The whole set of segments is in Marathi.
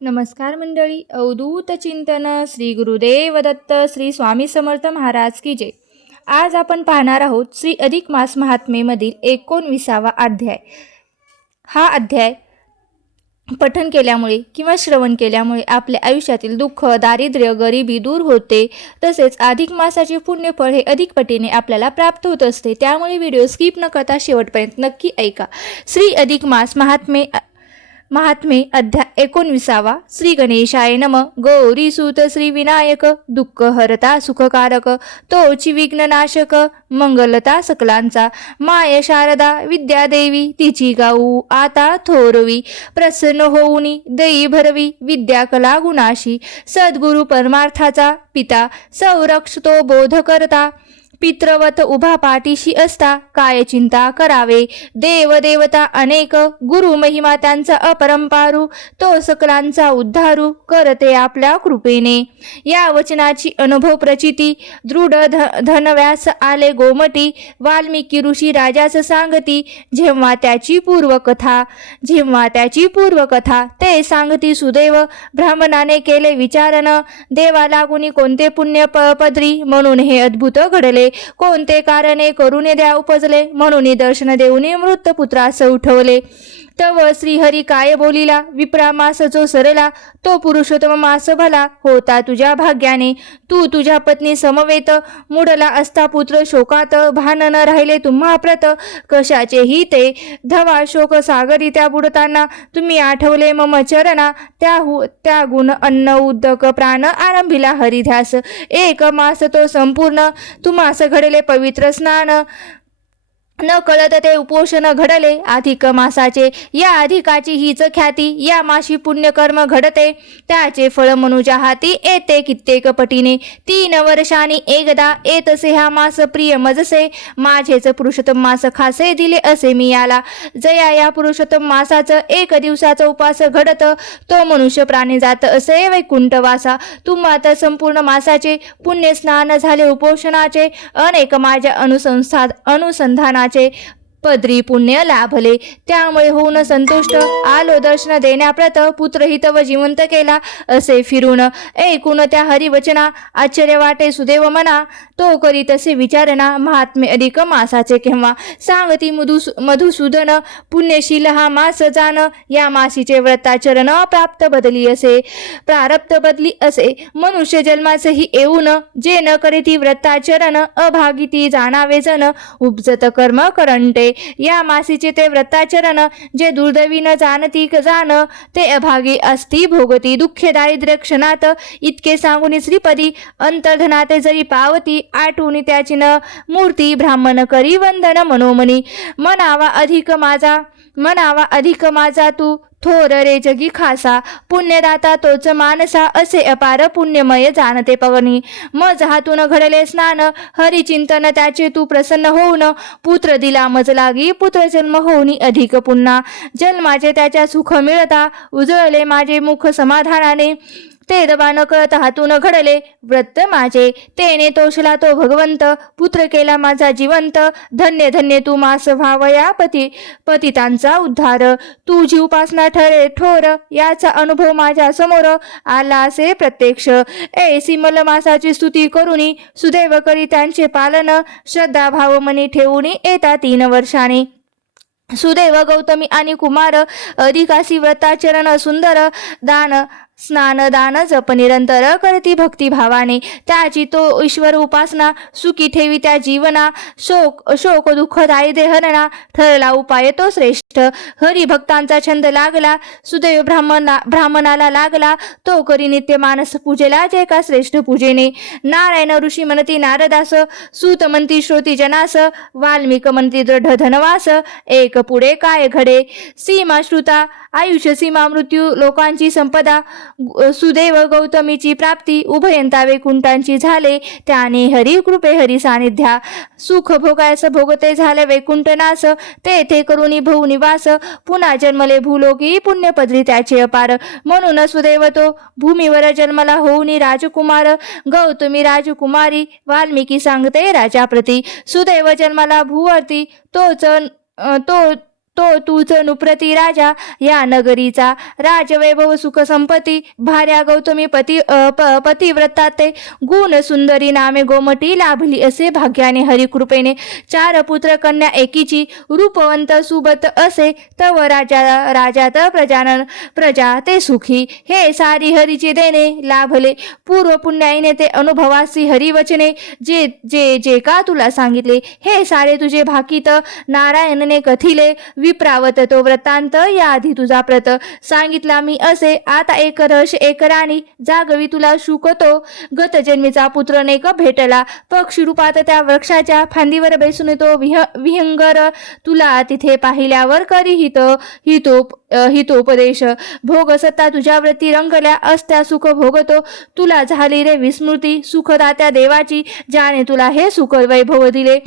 नमस्कार मंडळी. अवधूत चिंतन श्री गुरुदेव दत्त श्री स्वामी समर्थ महाराज की जय. आज आपण पाहणार आहोत श्री अधिक मास महात्मेमधील 19वा अध्याय. हा अध्याय पठन केल्यामुळे किंवा श्रवण केल्यामुळे आपल्या आयुष्यातील दुःख, दारिद्र्य, गरिबी दूर होते. तसेच अधिक मासाचे पुण्यफळ हे अधिक पटीने आपल्याला प्राप्त होत असते. त्यामुळे व्हिडिओ स्किप न करता शेवटपर्यंत नक्की ऐका. श्री अधिक मास महात्मे अध्याय 19वा. श्री गणेशाय नम. गौरी सुत श्री विनायक, दुःख हरता सुखकारक, तोची विघ्ननाशक, मंगलता सकलांचा, माय शारदा विद्यादेवी, तिची गाऊ आता थोरवी, प्रसन्न होऊनी दई भरवी, विद्या कला गुणाशी, सद्गुरु परमार्थाचा पिता, संरक्षतो बोध करता, पितृवत उभा पाठीशी असता, काय चिंता करावे, देव देवता अनेक, गुरु महिमा त्यांचा अपरंपारू, तो सकलांचा उद्धारू, करते आपल्या कृपेने. या वचनाची अनुभव प्रचिती, दृढ धनव्यास आले गोमटी, वाल्मिकी ऋषी राजास सांगती, जेव्हा त्याची पूर्वकथा ते सांगती सुदैव, ब्राह्मणाने केले विचारण, देवा लागुनी कोणते पुण्य पदरी, म्हणून हे अद्भुत घडले, कोणते कारणे करून द्या उपजले, म्हणून दर्शन देऊनी मृत पुत्रास उठवले. तव श्रीहरी काय बोलिला, विप्रा मास जो सरला, तो पुरुषोत्तम मास भला, होता तुझ्या भाग्याने, तू तुझ्या पत्नी समवेत, मुडला असता पुत्र शोकात, भान न राहिले तुम्हा प्रत, कशाचेही ते धवा शोक सागरी त्या बुडताना, तुम्ही आठवले मम चरणा, त्या गुण अन्न उदक प्राण आरंभिला हरिध्यास, एक मास तो संपूर्ण, तुम्हास घडले पवित्र स्नान, न कळत ते उपोषण घडले अधिक मासाचे, या अधिकाची हीच ख्याती, या माशी पुण्यकर्म घडते, त्याचे फळ मनुजा हाती येते कित्येक पटीने, 3 वर्षांनी एकदा येतसे हा मास प्रिय मजसे, माझेच पुरुषोत्तम मास खासे दिले असे मी याला, जया या पुरुषोत्तम मासाचं 1 दिवसाचा उपास घडत, तो मनुष्य प्राणी जात असे वैकुंठवासा, तुम्हात संपूर्ण मासाचे पुण्य स्नान झाले उपोषणाचे, अनेक माझ्या अनुसंधानाचे पदरी पुण्य लाभले, त्यामुळे होऊन संतुष्ट आलो दर्शन देण्याप्रत, पुत्रहित व जिवंत केला असे फिरून, ऐकून त्या हरिवचना आश्चर्य वाटे सुदैव मना, तो करी तसे विचारणा, महात्मे अधिक मासाचे केव्हा, सांगती मधुसूदन, पुण्यशील हा मास जाण, या मासीचे व्रताचरण प्रारब्ध बदली असे, मनुष्य जन्माचे ही येऊन, जे न करे ती व्रताचरण, अभागिती जाणावे जन, उपजत कर्म करंटे, या मासीचे ते व्रताचरण, जे दुर्दैवी न जाणती जाण, ते अभागी असती भोगती, दुःखे दारिद्र्य क्षणात, इतके सांगून श्रीपदी, अंतर्धनाते जरी पावती, आठवणी त्याची न मूर्ती, ब्राह्मण करी वंदन मनोमनी, म्हणावा अधिक माझा तू थोर रे जगी खासा, पुण्यदाता तोच मानसा, असे अपार पुण्यमय जाणते पवनी, मज हातून घडले स्नान, हरिचिंतन त्याचे तू प्रसन्न होऊन, पुत्र दिला मज लागी, पुत्र जन्म होऊनी अधिक पुन्हा, जन्माचे त्याच्या सुख मिळता, उजळले माझे मुख समाधानाने, ते दबा न कळत हातून घडले व्रत माझे, तेने तोषला तो भगवंत, पुत्र केला माझा जिवंत, धन्य धन्य तू मास व्हावया पतितांचा उद्धार, तुझी उपासना ठरे ठोर, याचा अनुभव माझ्या समोर आला असे प्रत्यक्ष, ऐसी मल मासाची स्तुती करुनी, सुदैव करी त्यांचे पालन, श्रद्धा भाव मनी ठेवूनी येता 3 वर्षाने, सुदैव गौतमी आणि कुमार, अधिकासी व्रताचरण सुंदर, स्नान दान जप निरंतर करती भक्ती भावाने, त्याची तो ईश्वर उपासना, सुखी ठेवी त्या जीवना, शोक दुःख दारिद्र्य हरणा, ठरला उपाय तो श्रेष्ठ, हरिभक्तांचा छंद लागला, सुदैव ब्राह्मणाला लागला, तो करी नित्य मानस पूजेला, जे का श्रेष्ठ पूजेने, नारायण ऋषी म्हणती नारदास, सूत म्हणती श्रोती जनास, वाल्मिक म्हणती दृढ धनवास, एक पुढे काय घडे, सीमा श्रुता आयुष्य सीमा मृत्यू लोकांची संपदा, सुदैव गौतमीची प्राप्ती, उभयंता वैकुंठांची झाले, त्याने हरी कृपे हरी सानिध्या, सुख भोगायस भोगते झाले वैकुंठनास, तेथे करुणी भू निवास, पुन्हा जन्मले भूलोकी, पुण्यपदरी त्याचे अपार, म्हणून सुदैव तो भूमीवर जन्मला होऊनी राजकुमार, गौतमी राजकुमारी, वाल्मिकी सांगते राजाप्रती, सुदैव जन्माला भूवरती, तूच नुप्रती राजा या नगरीचा राजवैभव सुख संपत्ती भार्या गौतमी पतिव्रता ते गुण सुंदरी नामे गोमटी लाभली असे भाग्याने हरिकृपेने 4 पुत्र कन्या एकीची रूपवंत सुबत असे तव राजात प्रजा ते सुखी हे सारी हरीची देणे लाभले पूर्व पुण्याईने ते अनुभवासी हरिवचने जे जे जे का तुला सांगितले हे सारे तुझे भाकीत नारायणने कथिले विप्रावत तो वृत्तांत याआधी तुझा प्रत सांगितला मी असे आता एक रश एक राणी जागवी तुला शुकतो गत जन्मीचा पुत्र नेक भेटला पक्षी रूपात त्या वृक्षाच्या फांदीवर बैसून तो विहंगर तुला तिथे पाहिल्यावर करी हितोपदेश भोग सत्ता तुझ्यावरती रंगल्या असत्या सुख भोगतो तुला झाली रे विस्मृती सुखदात्या देवाची ज्याने तुला हे सुख वैभव दिले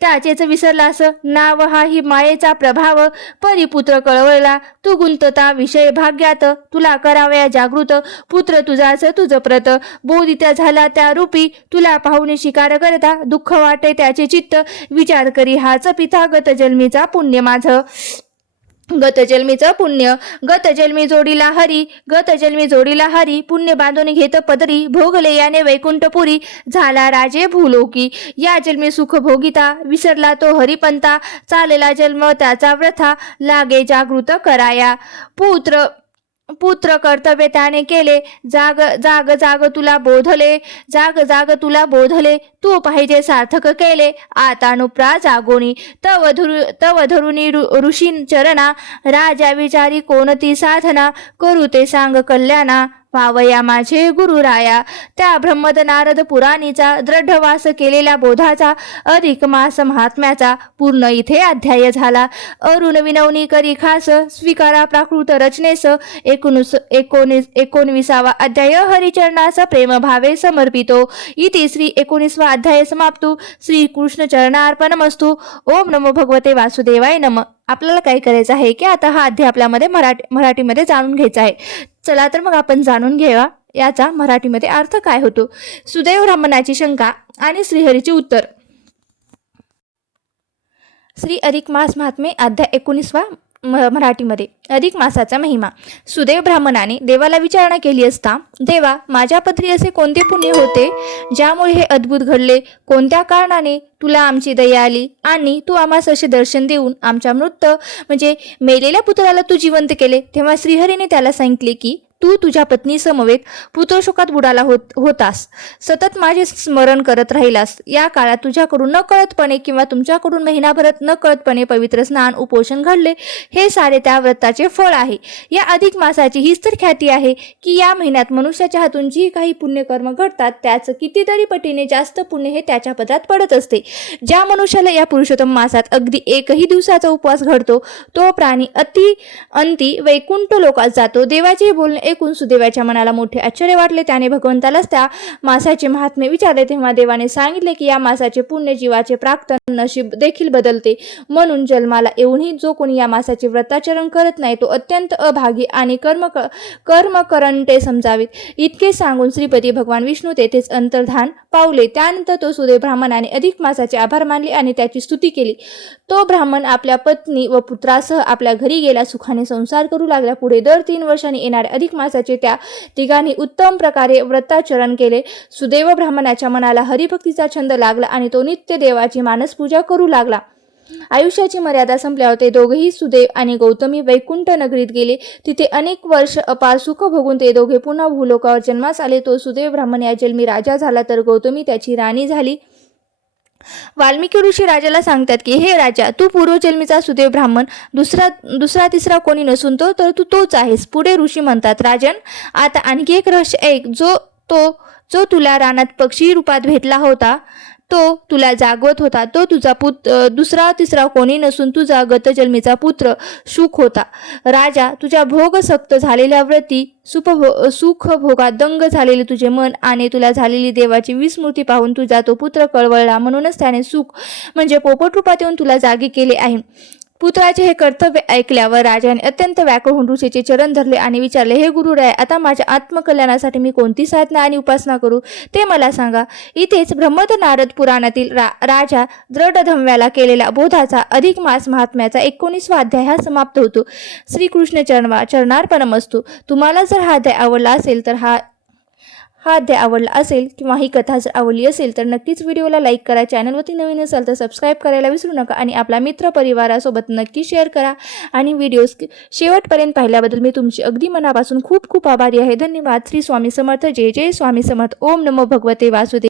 त्याचेच विसरलास नाव हा ही मायेचा प्रभाव परिपुत्र कळवळला तू गुंतता विषय भाग्यात तुला करावया जागृत पुत्र तुझाच तुझ प्रत बोधित्या झाला त्या रूपी तुला पाहुणे शिकार करता दुःख वाटे त्याचे चित्त विचार करी हाच पिता गत जन्मीचा पुण्य माझ गत जन्मी जोडीला हरी पुण्य बांधून घेत पदरी भोगले याने वैकुंठपुरी झाला राजे भूलोकी या जन्मी सुख भोगिता विसरला तो हरिपंता चालेला जन्म त्याचा व्रथा लागे जागृत कराया पुत्र कर्तव्य त्याने केले जाग तुला बोधले तू पाहिजे सार्थक केले आता नुप्रा जागोनी तव धरुनी ऋषी चरणा राजा विचारी कोणती साधना करू ते सांग कल्याणा वावया माझे गुरुराया त्या ब्रह्मद नारद पुराणीचा दृढवास केलेल्या बोधाचा अधिक मास महात्म्याचा पूर्ण इथे अध्याय झाला अरुण विनवणी करी खास स्वीकारा प्राकृत रचनेस 19वा अध्याय हरिचरणास प्रेम भावे समर्पितो इति श्री 19वा अध्याय समाप्तो श्री कृष्ण चरणार्पणमस्तु ओम नमो भगवते वासुदेवाय नमः आपल्याला काय करायचं आहे की आता हा अध्याय आपल्यामध्ये मराठीमध्ये जाणून घ्यायचा आहे चला तर मग आपण जाणून घेऊया याचा मराठीमध्ये अर्थ काय होतो सुदैव ब्राह्मणाची शंका आणि श्रीहरीचे उत्तर श्री अधिक मास महात्मे अध्याय 19वा मराठीमध्ये अधिक मासाचा महिमा सुदैव ब्राह्मणाने देवाला विचारणा केली असता देवा माझ्या पत्री असे कोणते पुण्य होते ज्यामुळे हे अद्भुत घडले कोणत्या कारणाने तुला आमची दया आली आणि तू आम्हास असे दर्शन देऊन आमच्या मृत म्हणजे मेलेल्या पुत्राला तू जिवंत केले तेव्हा श्रीहरीने त्याला सांगितले की तू तुझ्या पत्नी समवेत पुत्रशोकात बुडाला होतास सतत माझे स्मरण करत राहिलास या काळात तुझ्याकडून न कळतपणे किंवा तुमच्याकडून महिनाभरात न कळतपणे पवित्र स्नान उपोषण घडले हे सारे त्या व्रताचे फळ आहे या अधिक मासाची हीच तर ख्याती आहे की या महिन्यात मनुष्याच्या हातून जी काही पुण्यकर्म घडतात त्याचं कितीतरी पटीने जास्त पुण्य हे त्याच्या पदरात पडत असते ज्या मनुष्याला या पुरुषोत्तम मासात अगदी एकही दिवसाचा उपवास घडतो तो प्राणी अंती वैकुंठ लोकात जातो देवाचे बोलणे ऐकून सुदैवाच्या मनाला मोठे आश्चर्य वाटले त्याने भगवंतालाच त्या मासाचे महात्म्य विचारले तेव्हा देवाने सांगितले की या मासाचे पुण्य जीवाचे प्राक्तन नशीब देखील बदलते म्हणून जन्माला येऊनही जो कोणी या मासाचे व्रताचरण करत नाही तो अत्यंत अभागी आणि कर्म करंटे समजावेत इतके सांगून श्रीपती भगवान विष्णू तेथेच अंतर्धान पावले त्यानंतर तो सुदैव ब्राह्मणाने अधिक मासाचे आभार मानले आणि त्याची स्तुती केली तो ब्राह्मण आपल्या पत्नी व पुत्रासह आपल्या घरी गेला सुखाने संसार करू लागला पुढे दर 3 वर्षांनी येणारे अधिक मासाचे त्या तिघांनी उत्तम प्रकारे व्रताचरण केले सुदैव ब्राह्मणाच्या मनाला हरिभक्तीचा छंद लागला आणि तो नित्य देवाची मानसपूजा करू लागला आयुष्याची मर्यादा संपल्यावर ते दोघेही सुदैव आणि गौतमी वैकुंठ नगरीत गेले तिथे अनेक वर्ष अपार सुख भोगून ते दोघे पुन्हा भूलोकावर जन्मास आले तो सुदैव ब्राह्मण या जन्मी राजा झाला तर गौतमी त्याची राणी झाली वाल्मिकी ऋषी राजाला सांगतात की हे राजा तू पूर्वजन्मीचा सुदैव ब्राह्मण दुसरा तिसरा कोणी नसून तर तू तोच आहेस पुढे ऋषी म्हणतात राजन आता आणखी एक रहस्य ऐक जो तुला रानात पक्षी रूपात भेटला होता तो तुला जागवत होता तो तुझा दुसरा तिसरा कोणी नसून तुझा गतजन्मीचा पुत्र शुक होता राजा तुझ्या भोगसक्त झालेल्या व्रती सुख भोगात दंग झालेले तुझे मन आणि तुला झालेली देवाची विस्मृती पाहून तुझा तो पुत्र कळवळला म्हणूनच त्याने सुख म्हणजे पोपट रूपात येऊन तुला जागी केले आहे पुत्राचे हे कर्तव्य ऐकल्यावर राजाने अत्यंत व्याकुळ होऊन ऋषीचे चरण धरले आणि विचारले, हे गुरुराय, आता माझ्या आत्मकल्याणासाठी मी कोणती साधना आणि उपासना करू ते मला सांगा. इथेच ब्रह्मद नारद पुराणातील राजा दृढधम्याला केलेला बोधाचा अधिक मास महात्म्याचा 19वा अध्याय हा समाप्त होतो. श्रीकृष्ण चरणार्पणमस्तु. तुम्हाला जर हा अध्याय आवडला असेल तर हा अध्याय आवडला असेल किंवा ही कथा जर आवडली असेल तर नक्कीच व्हिडिओला लाईक करा. चॅनलवरती नवीन असाल तर सबस्क्राईब करायला विसरू नका आणि आपला मित्र परिवारासोबत नक्की शेअर करा. आणि व्हिडिओ शेवटपर्यंत पाहिल्याबद्दल मी तुमची अगदी मनापासून खूप खूप आभारी आहे. धन्यवाद. श्री स्वामी समर्थ. जय जय स्वामी समर्थ. ओम नमो भगवते वासुदेव.